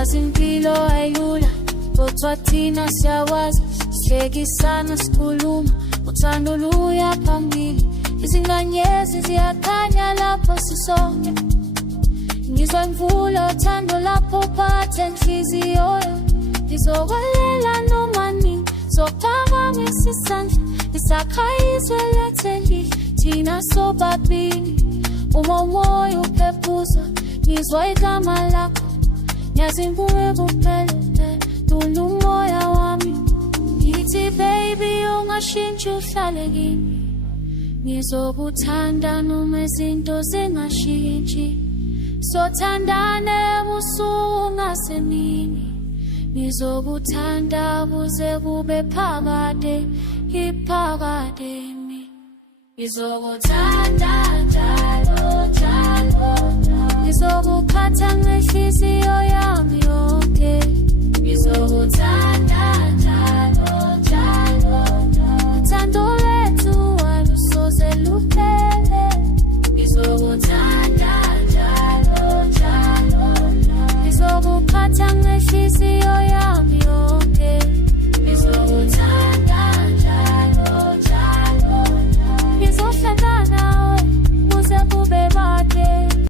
Yazi impilo ayilula, kodwa thina siyawazi. Sihlekisana sikhuluma, uthando luya phambili. Izinganyezi ziyakhanya lapho sisonke. Ngizwa imvula uthando lapho phathe inhliziyo. Ngizokwalela noma nini, zophakamisa isandla. Isakhayizwe letheli, thina sobabili. Uma umoya uphephuza, ngizwa igama lakho. Ngiyazi nguwe kuphela, dula umoya wami. Ngithi baby ungashintshi uhlale kimi. Ngizokuthanda noma izinto zingashintshi. Sothandane ebusuku nasemini. Ngizokuthanda kuze kube phakade, iphakademi. Ngizokuthanda njalo njalo. Ngizokuphatha ngenhliziyo yami.